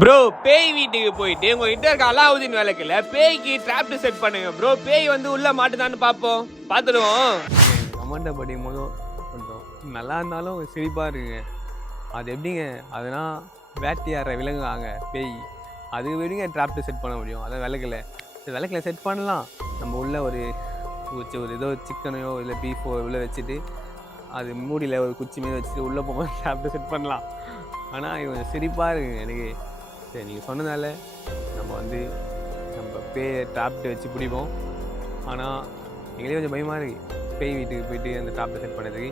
Bro பேய் வீட்டுக்கு போயிட்டு உங்ககிட்ட இருக்க அலாவுதீன் விளக்குல பேய்க்கு ட்ராப்டு செட் பண்ணுங்க ப்ரோ. பேய் வந்து உள்ள மாட்டுதான்னு பார்ப்போம், பார்த்துடுவோம். கமெண்ட்டை படிக்கும் போதும் கொஞ்சம் நல்லா இருந்தாலும் சிரிப்பாக இருக்குங்க. அது எப்படிங்க, அதெல்லாம் வேட்டையாடுற விலங்குவாங்க பேய், அது எப்படிங்க ட்ராப்டு செட் பண்ண முடியும்? அதான் விளக்கில் செட் பண்ணலாம். நம்ம உள்ள ஒரு ஏதோ சிக்கனையோ இல்லை பீஃபோ உள்ளே வச்சுட்டு அது மூடியில் ஒரு குச்சி மீது வச்சுட்டு உள்ளே போகும்போது ட்ராப்டு செட் பண்ணலாம். ஆனால் இது கொஞ்சம் சிரிப்பாக இருக்குங்க எனக்கு. சரி, நீங்கள் சொன்னதால நம்ம பேயை ட்ராப்டு வச்சு பிடிப்போம். ஆனால் எங்களே கொஞ்சம் பயமாக இருக்குது பேய் வீட்டுக்கு போயிட்டு அந்த ட்ராப்டை செட் பண்ணதுக்கு.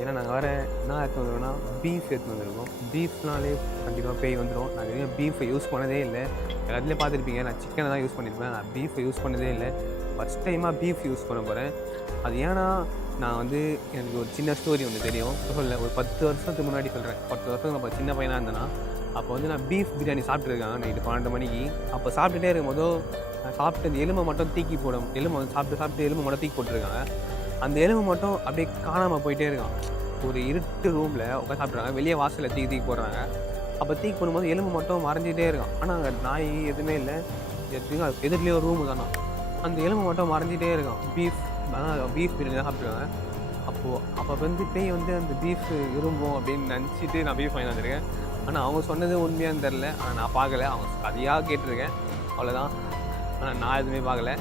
ஏன்னா நாங்கள் வேறு என்ன எடுத்து வந்துடுவோம்னா பீஃப் எடுத்து வந்துருக்கோம். பீஃப்னாலே கண்டிப்பாக பேய் வந்துடும். நான் எதுவும் பீஃபை யூஸ் பண்ணதே இல்லை. எல்லாத்துலேயும் பார்த்துருப்பீங்க, நான் சிக்கனை தான் யூஸ் பண்ணியிருப்பேன். நான் பீஃபை யூஸ் பண்ணதே இல்லை. ஃபஸ்ட் டைமாக பீஃப் யூஸ் பண்ண போகிறேன். அது ஏன்னா நான் எனக்கு ஒரு சின்ன ஸ்டோரி ஒன்று தெரியும். சொல்ல ஒரு 10 வருஷத்துக்கு முன்னாடி சொல்கிறேன். 10 வருஷத்துக்கு நம்ம சின்ன பையனாக இருந்தேன்னா அப்போ நான் பீஃப் பிரியாணி சாப்பிட்ருக்கேன் நைட்டு 12 மணிக்கு. அப்போ சாப்பிட்டுட்டே இருக்கும்போது நான் சாப்பிட்டு எலும்பை மட்டும் தூக்கி போடும். சாப்பிட்டு எலும்பை மட்டும் தூக்கி போட்டுருக்காங்க. அந்த எலும்பு மட்டும் அப்படியே காணாமல் போயிட்டே இருக்கான். ஒரு இருட்டு ரூமில் உட்காந்து சாப்பிட்றாங்க. வெளியே வாசலில் தூக்கி போடுறாங்க. அப்போ தூக்கி போடும்போது எலும்பு மட்டும் மறைஞ்சிட்டே இருக்கான். ஆனால் அங்கே நாய் எதுவுமே இல்லை. எதிர்லேயே ஒரு ரூமு தானே. அந்த எலும்பு மட்டும் மறைஞ்சிட்டே இருக்கான். பீஃப் பிரியாணி தான் சாப்பிட்ருக்காங்க. அப்போ பேய் அந்த பீஃப் விரும்பும் அப்படின்னு நினச்சிட்டு நான் பீஃப் வாங்கி வந்துருக்கேன். ஆனால் அவங்க சொன்னது உண்மையானு தெரில. ஆனால் நான் பார்க்கல, அவங்க கதையாக கேட்டிருக்கேன், அவ்வளோதான். ஆனால் நான் எதுவுமே பார்க்கல.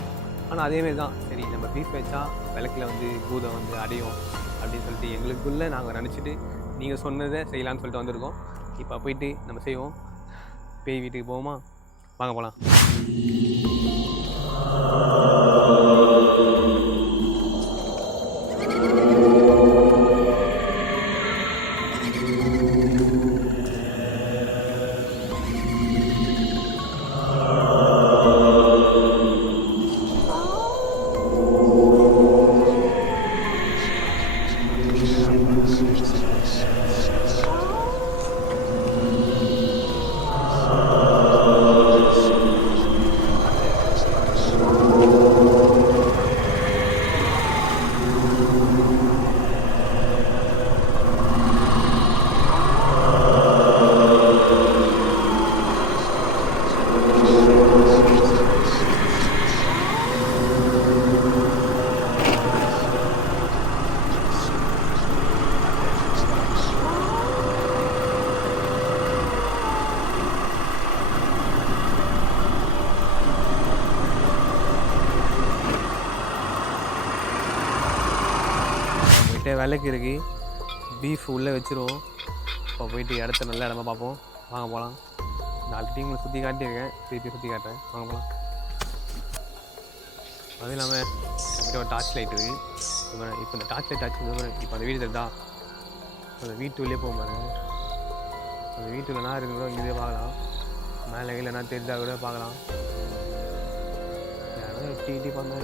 ஆனால் அதேமாரி தான், சரி நம்ம பீஃப் வச்சா விளக்கில் பூதம் அடையும் அப்படின்னு சொல்லிட்டு எங்களுக்குள்ளே நாங்கள் நினச்சிட்டு நீங்கள் சொன்னதை செய்யலான்னு சொல்லிட்டு வந்திருக்கோம். இப்போ போயிட்டு நம்ம செய்வோம். பேய் வீட்டுக்கு போவோமா? வாங்க போகலாம். விளக்கு இருக்குது, பீஃப் உள்ளே வச்சுருவோம். இப்போ போயிட்டு இடத்த நல்ல இடமா பார்ப்போம். வாங்க போகலாம். நான் ஆல்ரெடி உங்களை சுற்றி காட்டியிருக்கேன், சுற்றி காட்டுறேன். வாங்க போகலாம். அதுவும் இல்லாமல் நம்மகிட்ட ஒரு டார்ச் லைட் இருக்குது. இப்போ இந்த டார்ச் லைட் இப்போ அந்த வீடு தெரிதா, அந்த வீட்டு உள்ளே போக பாருங்க. அந்த வீட்டில் என்ன இருக்குதோ இங்கே பார்க்கலாம். மேலே கீழே என்ன தெரிஞ்சா கூட பார்க்கலாம். எட்டி பார்த்தா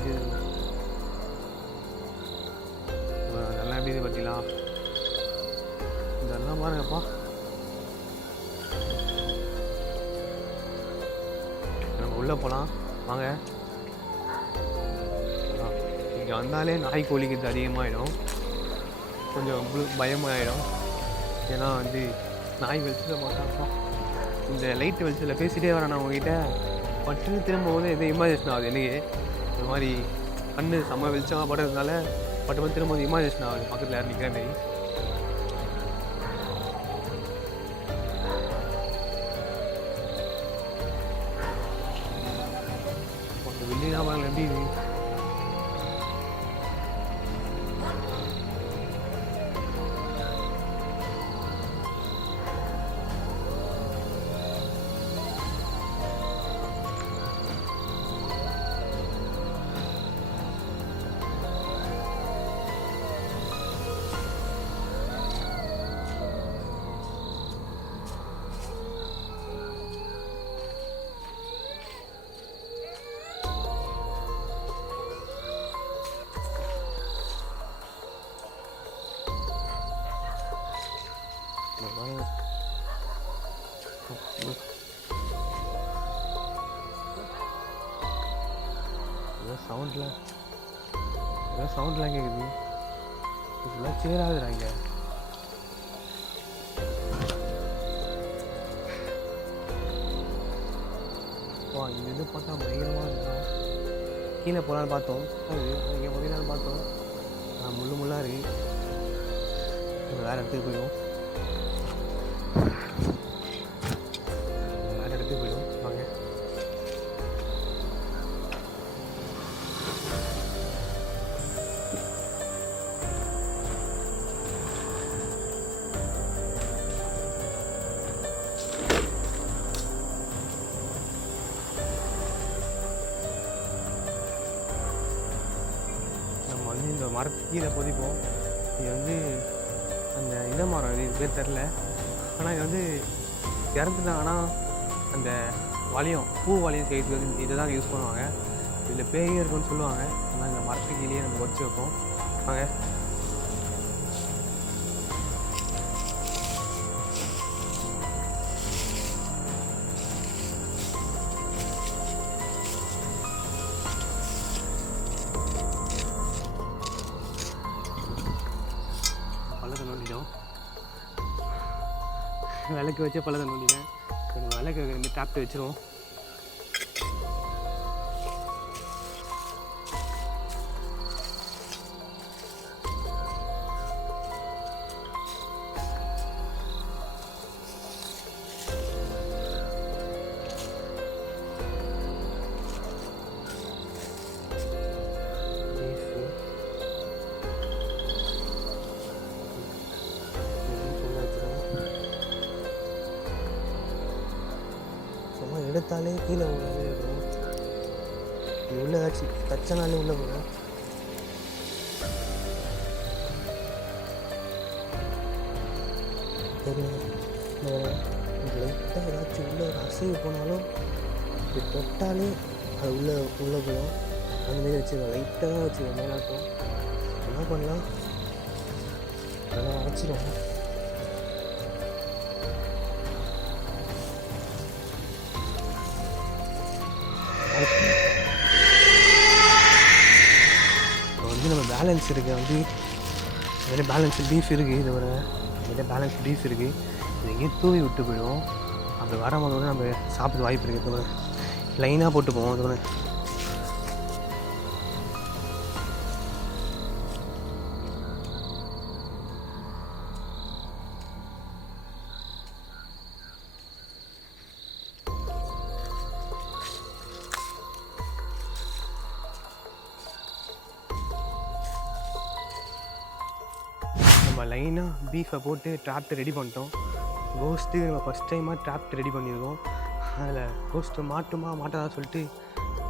நல்லா எப்படி இது பார்த்தீங்களா? இதெல்லாம் பாருங்கப்பா. நம்ம உள்ளே போகலாம் வாங்க. இங்கே வந்தாலே நாய் கோழிக்கு அதிகமாகிடும், கொஞ்சம் பயமாகிடும். ஏன்னா நாய் வெளிச்சத்தில் பார்த்தாப்பா, இந்த லைட்டு வெளிச்சத்தில் பேசிகிட்டே வரேன் நான் உங்ககிட்ட. பட்டுன்னு திரும்பும்போது எதுவும் இமேஜினேஷன் ஆகுது எனக்கு. இந்த மாதிரி கண்ணு செம்ம வெளிச்சமாக படுறதுனால பட்டு திரும்ப இமேஜினேஷன் ஆகுது, பக்கத்தில் யாரும் நிற்கிற மாரி. கொஞ்சம் வெளியினா பாருங்க எப்படி இது. சவுண்ட்லாம் கேட்குது. ஃபுல்லாக சேராதுறாங்க. இந்த இது பார்த்தா பயங்கரமாக இருக்கும். கீழே போகலான்னு பார்த்தோம், அது இங்கே முடியலான்னு பார்த்தோம், முள்ளாக இருக்குது. வேறு இடத்துக்கு போயிடுவோம், வேறு இடத்துக்கு போயிடுவோம் வாங்க. நம்ம வந்து இந்த மரத்துக்கு கீழே பொதிப்போம். இது வந்து அந்த இன மரம், இது பேர் தெரில. ஆனால் இது வந்து இறந்துட்டாங்கன்னா அந்த வளையம், பூ வளையம் செய்யறதுக்கு வந்து இதை தான் யூஸ் பண்ணுவாங்க. இதில் பேயே இருக்குன்னு சொல்லுவாங்க. ஆனால் இந்த மரத்துக்கு கீழே நம்ம வச்சு வைப்போம் வாங்க. பள்ளத்தை நோண்டிட்டோம், விளக்கு வச்சே பள்ளத்தை நோண்டிட்டேன். விளக்கு வைக்கிற டாப்ட்டு வச்சிருவோம். சும்மா எடுத்தாலே கீழே இருக்கும். இது உள்ள ஏதாச்சும் தச்சனாலே உள்ள போகும். தெரியும், லைட்டாக ஏதாச்சும் உள்ள ஒரு அசைவு போனாலும் இது தொட்டாலே அது உள்ளே போயிடும். அந்தமாரி வச்சுருக்கோம், லைட்டாக தான் வச்சுருக்கோம். மேலாட்டம் என்ன பண்ணலாம், அதெல்லாம் அரைச்சிடும். இப்போ வந்து நம்ம பேலன்ஸ் இருக்குது, வந்து நிறைய பேலன்ஸ் பீஃப் இருக்குது. இதை விட நிறைய பேலன்ஸ் பீஃப் இருக்குது. இது எங்கேயும் தூவி விட்டு போயிடும். அப்படி வரும்போது வந்து நம்ம சாப்பிட வாய்ப்பு இருக்குது. லைனாக போட்டு போவோம். அது ஒன்று நம்ம லைனாக பீஃபை போட்டு ட்ராப்ட்டு ரெடி பண்ணிட்டோம். கோஸ்ட்டு நம்ம ஃபஸ்ட் டைமாக ட்ராப்ட்டு ரெடி பண்ணியிருக்கோம். அதில் கோஸ்ட்டு மாட்டுமா மாட்டாதா சொல்லிட்டு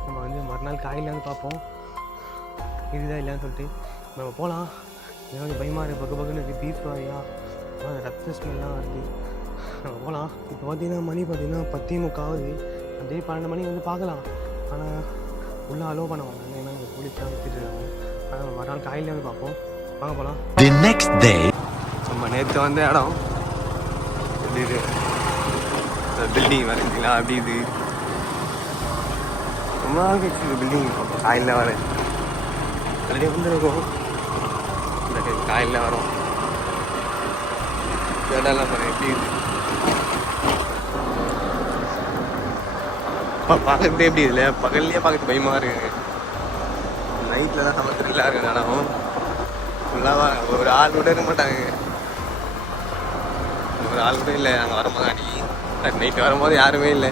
நம்ம வந்து மறுநாள் காலையில் வந்து பார்ப்போம், இதுதான் இல்லைன்னு சொல்லிட்டு நம்ம போகலாம். ஏதாவது பயமாக இருக்குது, பக்குன்னு இருக்குது, பீஃப் வாயா அந்த ரத்த ஸ்மெல்லாம் வருது. நம்ம போகலாம். இப்போ பார்த்தீங்கன்னா மணி 10:45 ஆகுது. அதே 12 மணி வந்து பார்க்கலாம். ஆனால் உள்ளே அலோவ் பண்ண மாட்டாங்க, ஏன்னா இந்த போலீஸ்லாம் விட்டுட்டு இருக்காங்க. ஆனால் நம்ம மறுநாள் காலையில் வந்து பார்ப்போம், வாங்க போகலாம். The next day நம்ம நேற்று வந்த இடம் எப்படி இது பில்டிங் வரைஞ்சிங்களா, அப்படி இது ரொம்ப நாள் கழிச்சு பில்டிங் காலையில் வரேன். அப்படியே வந்துருக்கோம், இந்த காலையில் வரோம். இடம்லாம் பாருங்க எப்படி இது பார்க்கறது எப்படி இல்லை, பகல்லையே பார்க்கறது பயமாக இருக்குது. நைட்டில் தான் நம்ம த்ரில்லாக இருக்குது. இடம் ஃபுல்லாக ஒரு ஆள் கூட இருக்க மாட்டாங்க, ஒரு ஆள் கூட இல்லை. நாங்கள் வரும்போது அன்றைக்கி நைட்டு வரும்போது யாருமே இல்லை.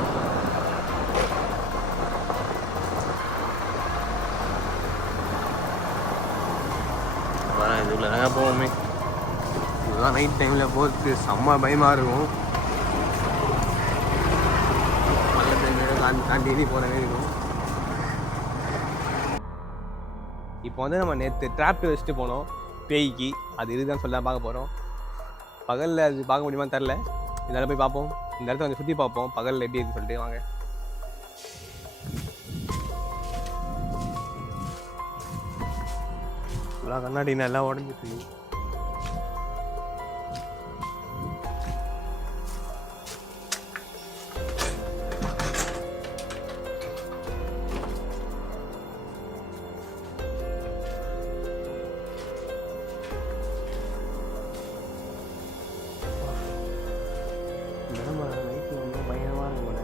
வரேன் இதுக்குள்ள நாங்கள் போவோமே. இதுதான் நைட் டைமில் போகிறது செம்ம பயமாக இருக்கும். தாண்டி போகிற மாதிரி இருக்கும். இப்போ வந்து நம்ம நேற்று ட்ராப்ட்டு வச்சுட்டு போனோம் பேய்க்கு, அது இதுதான் சொல்ல பார்க்க போகிறோம். பகலில் அது பார்க்க முடியுமான்னு தெரில, இதனால் போய் பார்ப்போம். இந்த இடத்த கொஞ்சம் சுற்றி பார்ப்போம் பகலில் எப்படி இருக்குன்னு சொல்லிட்டு வாங்க. ஃபுல்லாக கண்ணாடி நல்லா உடஞ்சிட்டு நைட்டு வந்து பயங்கரமாக இருக்கும் போல.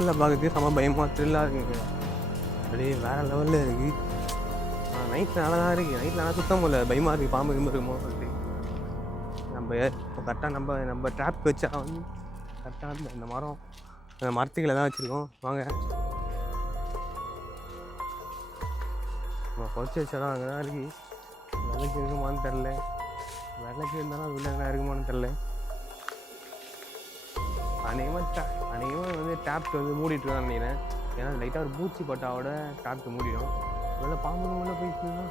பகலில் பார்க்குறதுக்கு செம்ம பயமாக த்ரில்லாக இருக்குங்க. அப்படியே வேறு லெவலில் இருக்குது. நைட்டில் நல்லா தான் இருக்குது. நைட்டில் ஆனால் சுத்தம் போல பயமாக இருக்குது. பாம்பு கிம்பு இருக்குமோ சொல்லிட்டு நம்ம இப்போ கரெக்டாக நம்ம ட்ராப் வச்சா வந்து கரெக்டாக இந்த மரம் அந்த மரத்துக்களை தான் வச்சுருக்கோம். வாங்க நம்ம பொறிச்சு வச்சாலும் அங்கே தான் இருக்குது. விளக்கு இருக்குமான்னு தெரில. விளக்கு இருந்தாலும் அது உள்ள என்ன இருக்குமான்னு தெரில. அநேகமாக வந்து டேப்ட் வந்து மூடிட்டுருக்கான்னு நினைக்கிறேன். ஏன்னா லைட்டாக ஒரு பூச்சி பட்டாவோட டேப்ட்டு மூடிடும். அதனால பாம்பு உள்ளே போயிடுச்சுன்னா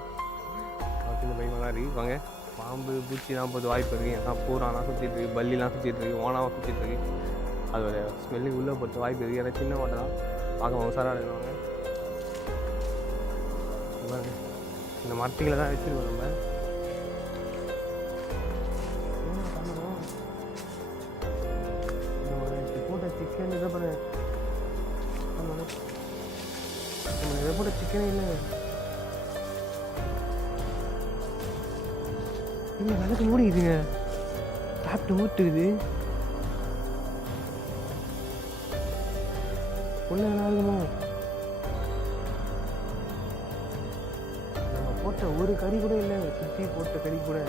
அது பயமாக தான் இருக்குது. வாங்க பாம்பு பூச்சி தான் போது வாய்ப்பு இருக்குது. ஏன்னா பூராலாம் சுற்றிட்டு இருக்குது, பல்லிலாம் சுற்றிட்டு இருக்குது, ஓனாவும் சுற்றிட்டு இருக்குது. அதோட ஸ்மெல்லுக்கு உள்ளே போட்டு வாய்ப்பு இருக்குது. ஏன்னா சின்ன மாட்டை தான் பார்க்க உசாராக எடுக்கணுவாங்க. இந்த மரத்துக்களை தான் வச்சுருக்கோம். நம்ம போட்ட சிக்கன் இதை பண்ண இதை போட்ட சிக்கனே இல்லை. இல்லை விளக்கு மூடிக்குதுங்க. சாப்பிட்டு மூட்டுக்குது. உள்ள என்ன ஆகுமோ? நம்ம போட்ட ஒரு கறி கூட இல்லை. சுற்றி போட்ட கறி கூட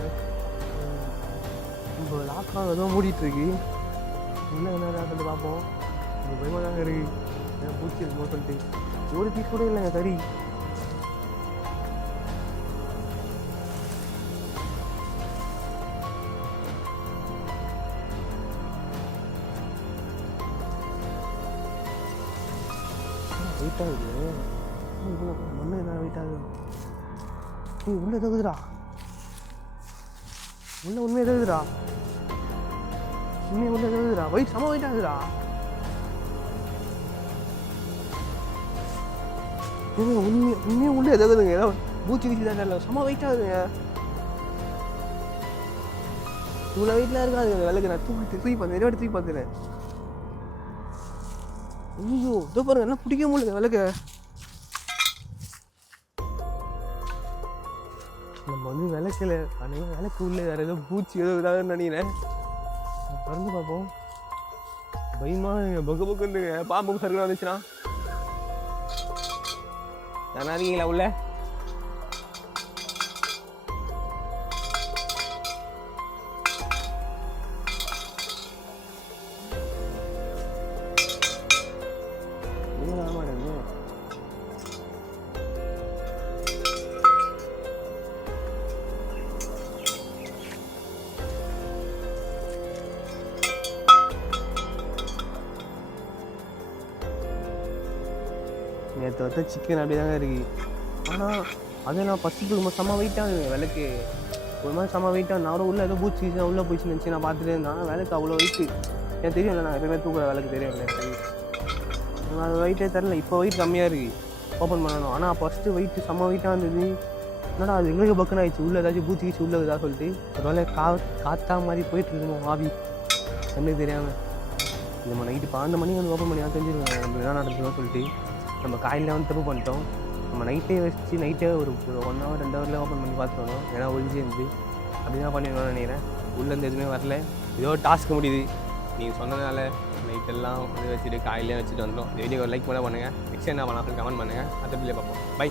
நம்ம லாக்காக ஏதோ மூடிட்டுருக்கு. உள்ள என்ன சொல்லிட்டு பார்ப்போம். இந்த பயமாக தாங்க இருக்குது. பூச்சி இருக்குமோ சொல்லிட்டு ஒரு பீஸ் கூட இல்லைங்க கறி. வெயிட் ஆகுது. இவ்வளோ மண்ணு என்ன வெயிட் ஆகுது? உள்ள எதுக்குதுடா? உள்ள உண்மை எதுக்குதுடா? உண்மையை உள்ள எதுக்குதுடா? வெயிட் செம வெயிட் ஆகுதுடா. உண்மையாக உள்ள எதுக்குதுங்க? ஏதோ பூச்சி கீச்சி தான் இல்லை. செம வெயிட் ஆகுதுங்க. இவ்வளோ வெயிட்லாம் இருக்காது விளக்கு. நான் தூக்கி பார்த்தேன். நிறைய தூக்கி பார்த்துறேன். ஐயோ இதோ பாருங்க, என்ன பிடிக்க முடியல விளக்கு. நம்ம வந்து விளக்கில் அன்றைக்கி விளக்கு உள்ள வேறு ஏதோ பூச்சி ஏதோ இதாகன்னு நினைக்கிறேன். திறந்து பார்ப்போம். பயமாக பக்கு பக்குந்துங்க. பாம்பு சருகா வந்துச்சுன்னா தானே இருக்கீங்களா உள்ள? நேற்று வந்து சிக்கன் அப்படி தாங்க இருக்குது. ஆனால் அதை நான் ஃபஸ்ட்டு ரொம்ப செம்ம வெயிட்டாக விளக்கு ஒரு மாதிரி செம்ம வெயிட்டாக. நான் உள்ளே ஏதோ பூச்சி உள்ளே போயிடுச்சுன்னு நினச்சி நான் பார்த்துட்டே இருந்தேன். ஆனால் விளக்கு அவ்வளோ வெயிட்டு எனக்கு தெரியும். இல்லை நான் எப்பவுமே தூக்குற விளக்கு தெரியும். அது வெயிட்டே தரல. இப்போ வெயிட் கம்மியாக இருக்குது. ஓப்பன் பண்ணணும். ஆனால் ஃபஸ்ட்டு வெயிட்டு செம்ம வெயிட்டாக இருந்தது. என்னடா அது எங்களுக்கு பக்குன்னு ஆயிடுச்சு. உள்ளே ஏதாச்சும் பூச்சி கீச்சு உள்ளே இதா சொல்லிட்டு ஒரு வேலை காற்றா மாதிரி போயிட்டு இருக்கணும் ஆவி கண்ணுக்கு தெரியாமல். நம்ம நைட்டு 12 மணிக்கு வந்து ஓப்பன் பண்ணி தான் தெரிஞ்சிருக்கேன் நம்ம என்ன நடந்துச்சுன்னு சொல்லிட்டு. நம்ம காலையில் வந்து தப்பு பண்ணிட்டோம். நம்ம நைட்டே வச்சு நைட்டே ஒரு 1 hour 2 hourல ஓப்பன் பண்ணி பார்த்துருவோம். ஏன்னா ஒழிஞ்சு இருந்து அப்படி தான் பண்ணிடணும்னு நினைக்கிறேன். உள்ளேருந்து எதுவுமே வரல. ஏதோ டாஸ்க் முடியுது நீங்கள் சொன்னதுனால. நைட்டெல்லாம் இது வச்சுட்டு காலையிலே வச்சுட்டு வந்துடும். இந்த வீடியோ ஒரு லைக் பண்ண பண்ணுங்கள். நெக்ஸ்ட் என்ன பண்ணலாம் கமெண்ட் பண்ணுங்கள். அடுத்த வீடியோவில் பார்ப்போம். பை.